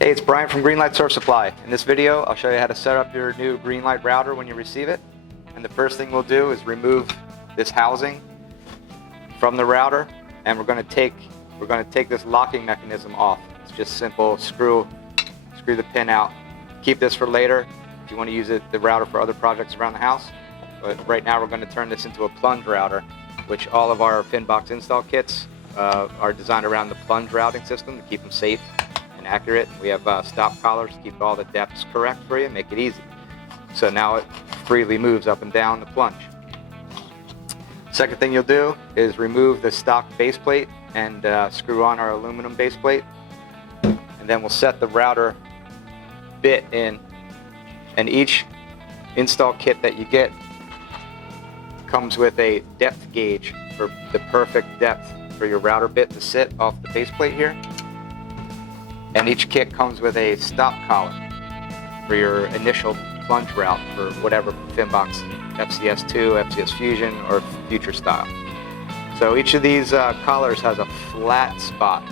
Hey, it's Brian from Greenlight Surf Supply. In this video, I'll show you how to set up your new Greenlight router when you receive it. And the first thing we'll do is remove this housing from the router, and we're going to take this locking mechanism off. It's just simple. Screw the pin out. Keep this for later if you want to use the router for other projects around the house. But right now, we're going to turn this into a plunge router, which all of our fin box install kits are designed around the plunge routing system to keep them safe and accurate. We have stop collars to keep all the depths correct for you, make it easy. So now it freely moves up and down the plunge. Second thing you'll do is remove the stock base plate and screw on our aluminum base plate. And then we'll set the router bit in. And each install kit that you get comes with a depth gauge for the perfect depth for your router bit to sit off the base plate here. And each kit comes with a stop collar for your initial plunge route for whatever fin box, FCS 2, FCS Fusion, or future style. So each of these collars has a flat spot.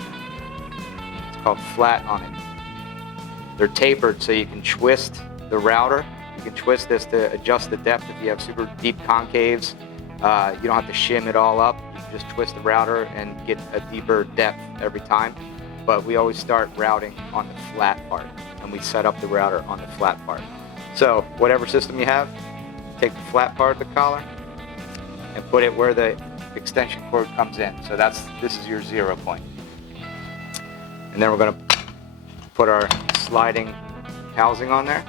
It's called flat on it. They're tapered so you can twist the router. You can twist this to adjust the depth if you have super deep concaves. You don't have to shim it all up. You can just twist the router and get a deeper depth every time. But we always start routing on the flat part, and we set up the router on the flat part. So whatever system you have, take the flat part of the collar and put it where the extension cord comes in. So this is your 0 point. And then we're going to put our sliding housing on there.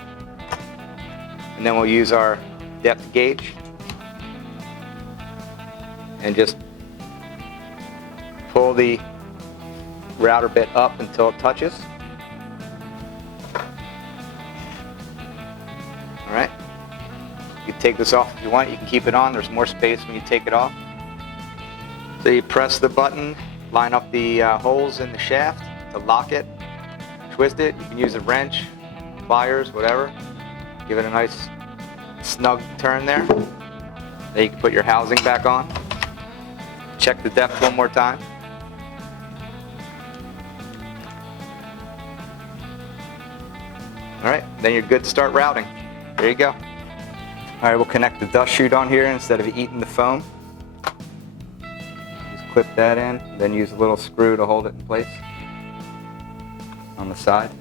And then we'll use our depth gauge and just pull the router bit up until it touches. All right. You can take this off if you want. You can keep it on. There's more space when you take it off. So you press the button, line up the holes in the shaft to lock it, twist it. You can use a wrench, pliers, whatever. Give it a nice snug turn there. Then you can put your housing back on. Check the depth one more time. All right, then you're good to start routing. There you go. All right, we'll connect the dust chute on here instead of eating the foam. Just clip that in, then use a little screw to hold it in place on the side.